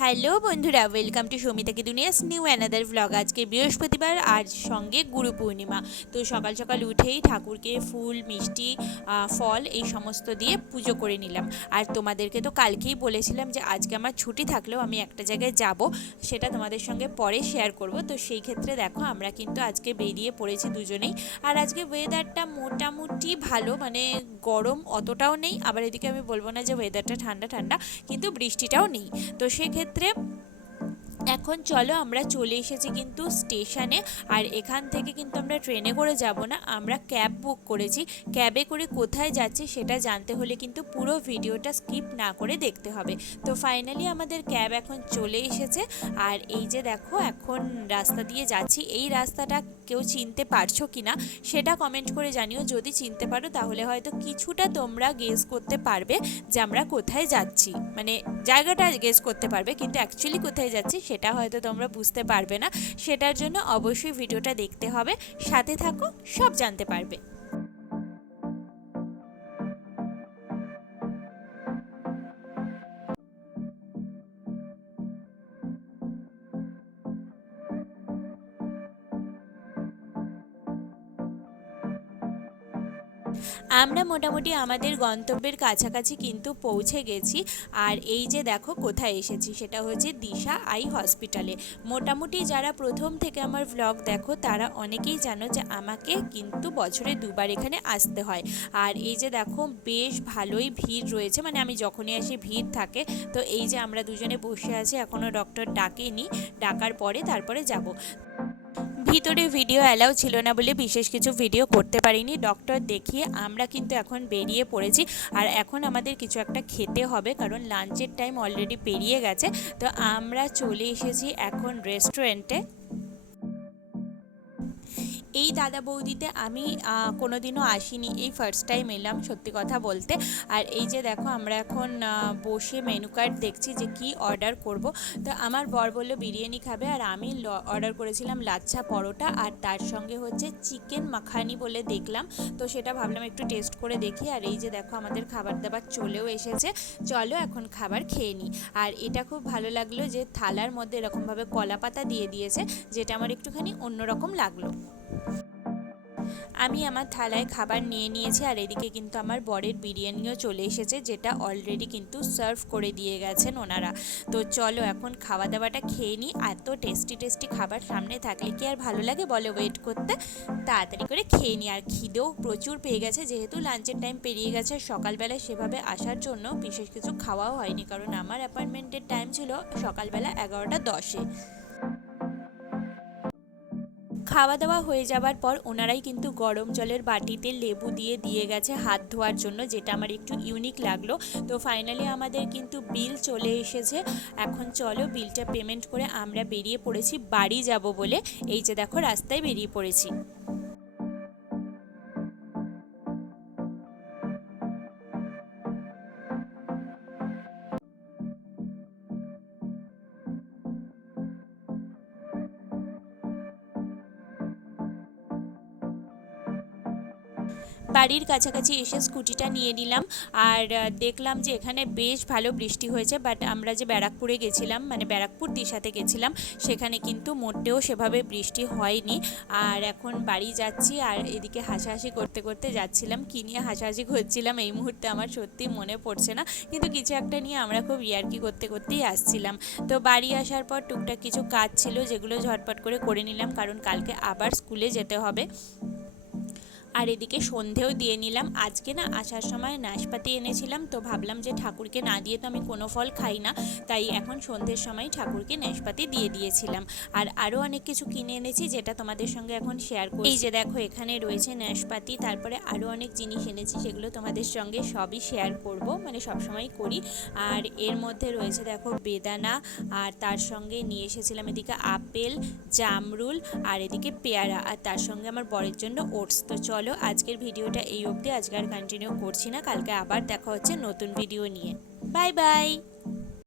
Hello বন্ধুরা, welcome to সৌমিতাকে দুনিয়াস নিউ অ্যানাদার ভ্লগ আজকে বৃহস্পতিবার, আর সঙ্গে গুরু পূর্ণিমা। তো সকাল সকাল উঠেই ঠাকুরকে ফুল, মিষ্টি ফল এই সমস্ত দিয়ে পুজো করে নিলাম। আর তোমাদেরকে তো কালকেই বলেছিলাম যে আজকে আমার ছুটি থাকলেও আমি একটা জায়গায় যাব, সেটা তোমাদের সঙ্গে পরে শেয়ার করব। তো সেই ক্ষেত্রে দেখো, আমরা কিন্তু আজকে বেরিয়ে পড়েছি দুজনেই। আর আজকে ওয়েদারটা মোটামুটি ভালো মানে গরম অতটাও নেই। আবার এদিকে আমি বলব না যে ওয়েদারটা ঠান্ডা ঠান্ডা, কিন্তু বৃষ্টিটাও নেই। তো সেক্ষেত্রে Трип. এখন চলো আমরা চলে এসেছি কিন্তু স্টেশনে, আর এখান থেকে কিন্তু আমরা ট্রেনে করে যাব না, আমরা ক্যাব বুক করেছি। ক্যাবে করে কোথায় যাচ্ছি সেটা জানতে হলে কিন্তু পুরো ভিডিওটা স্কিপ না করে দেখতে হবে। তো ফাইনালি আমাদের ক্যাব এখন চলে এসেছে, আর এই যে দেখো এখন রাস্তা দিয়ে যাচ্ছি, এই রাস্তাটা কেউ চিনতে পারছ কি না সেটা কমেন্ট করে জানিও, যদি চিনতে পারো তাহলে হয়তো কিছুটা তোমরা গেস করতে পারবে যে আমরা কোথায় যাচ্ছি। মানে জায়গাটা গেস করতে পারবে, কিন্তু অ্যাকচুয়ালি কোথায় যাচ্ছি সেটা হয়তো তোমরা বুঝতে পারবে না। সেটার জন্য অবশ্যই ভিডিওটা দেখতে হবে। সাথে থাকো, সব জানতে পারবে। আমরা মোটামুটি আমাদের গন্তব্যের কাছাকাছি কিন্তু পৌঁছে গেছি। আর এই যে দেখো কোথায় এসেছি, সেটা হচ্ছে দিশা আই হসপিটালে। মোটামুটি যারা প্রথম থেকে আমার ভ্লগ দেখো, তারা অনেকেই জানো যে আমাকে কিন্তু বছরে দুবার এখানে আসতে হয়। আর এই যে দেখো বেশ ভালোই ভিড় রয়েছে মানে আমি যখনই আসি ভিড় থাকে। তো এই যে আমরা দুজনে বসে আছি এখনও ডক্টর ডাকেনি। ডাকার পরে তারপরে যাব। ভিতরে ভিডিও অ্যালাউ ছিল না বলে বিশেষ কিছু ভিডিও করতে পারিনি। ডক্টর দেখিয়ে আমরা কিন্তু এখন বেরিয়ে পড়েছি। আর এখন আমাদের কিছু একটা খেতে হবে, কারণ লাঞ্চের টাইম অলরেডি পেরিয়ে গেছে। তো আমরা চলে এসেছি এখন রেস্টুরেন্টে এই দাদা বৌদিতে আমি কোনোদিনও আসিনি। এই ফার্স্ট টাইম এলাম সত্যি কথা বলতে। আর এই যে দেখো, আমরা এখন বসে মেনু কার্ড দেখছি যে কি অর্ডার করব। তো আমার বর বলল, বিরিয়ানি খাবে? আর আমি অর্ডার করেছিলাম লাচ্ছা পরোটা। আর তার সঙ্গে হচ্ছে চিকেন মাখানি বলে দেখলাম। তো সেটা ভাবলাম একটু টেস্ট করে দেখি। আর এই যে দেখো, আমাদের খাবার দাবার চলেও এসেছে। চলো এখন খাবার খেয়ে নিই। আর এটা খুব ভালো লাগল যে থালার মধ্যে এরকমভাবে কলা পাতা দিয়ে দিয়েছে, যেটা আমার একটুখানি অন্যরকম লাগল। আমি আমার থালায় খাবার নিয়ে নিয়েছি আর এদিকে কিন্তু আমার বরের বিরিয়ানিও চলে এসেছে, যেটা অলরেডি কিন্তু সার্ভ করে দিয়ে গেছেন ওনারা। তো চলো এখন খাওয়া দাওয়াটা খেয়ে নিই, এত টেস্টি টেস্টি খাবার সামনে থাকলে কি আর ভালো লাগে বলে ওয়েট করতে? তাড়াতাড়ি করে খেয়ে নিই, আর খিদেও প্রচুর পেয়ে গেছে, যেহেতু লাঞ্চের টাইম পেরিয়ে গেছে সকালবেলা সেভাবে আসার জন্য বিশেষ কিছু খাওয়াও হয়নি, কারণ আমার অ্যাপয়েন্টমেন্টের টাইম ছিল সকালবেলা এগারোটা দশে। খাওয়া দাওয়া হয়ে যাবার পর ওনারাই কিন্তু গরম জলের বাটিতে লেবু দিয়ে দিয়ে গেছে হাত ধোয়ার জন্য, যেটা আমার একটু ইউনিক লাগল। তো ফাইনালি আমাদের কিন্তু বিল চলে এসেছে। এখন চলো বিলটা পেমেন্ট করে আমরা বেরিয়ে পড়েছি, বাড়ি যাব বলে। এই যে দেখো, রাস্তায় বেরিয়ে পড়েছি। বাড়ির কাছাকাছি এসে স্কুটিটা নিয়ে নিলাম। আর দেখলাম যে এখানে বেশ ভালো বৃষ্টি হয়েছে বাট আমরা যে ব্যারাকপুরে গেছিলাম মানে ব্যারাকপুর দিশাতে গেছিলাম, সেখানে কিন্তু মোটেও সেভাবে বৃষ্টি হয়নি। আর এখন বাড়ি যাচ্ছি, আর এদিকে হাসাহাসি করতে করতে যাচ্ছিলাম। কী নিয়ে হাসাহাসি করছিলাম এই মুহূর্তে আমার সত্যি মনে পড়ছে না। কিন্তু কিছু একটা নিয়ে আমরা খুব ইয়ার্কি করতে করতেই আসছিলাম। তো বাড়ি আসার পর টুকটাক কিছু কাজ ছিল, যেগুলো ঝটপট করে করে নিলাম, কারণ কালকে আবার স্কুলে যেতে হবে। আর এদিকে সন্ধেও দিয়ে নিলাম। আজকে না আসার সময় নাশপাতি এনেছিলাম, তো ভাবলাম যে ঠাকুরকে না দিয়ে তো আমি কোনো ফল খাই না, তাই এখন সন্ধ্যের সময় ঠাকুরকে নাশপাতি দিয়ে দিয়েছিলাম। আর আরও অনেক কিছু কিনে এনেছি যেটা তোমাদের সঙ্গে এখন শেয়ার করি এই যে দেখো, এখানে রয়েছে নাশপাতি, তারপরে আরও অনেক জিনিস এনেছি, সেগুলো তোমাদের সঙ্গে সবই শেয়ার করব মানে সবসময় করি। আর এর মধ্যে রয়েছে দেখো বেদানা, আর তার সঙ্গে নিয়ে এসেছিলাম এদিকে আপেল, জামরুল, আর এদিকে পেয়ারা, আর তার সঙ্গে আমার বরের জন্য ওটস। তো চলো আজকের ভিডিওটা এই অবধি। আজকে আর কন্টিনিউ করছি না। কালকে আবার দেখা হচ্ছে নতুন ভিডিও নিয়ে। Bye bye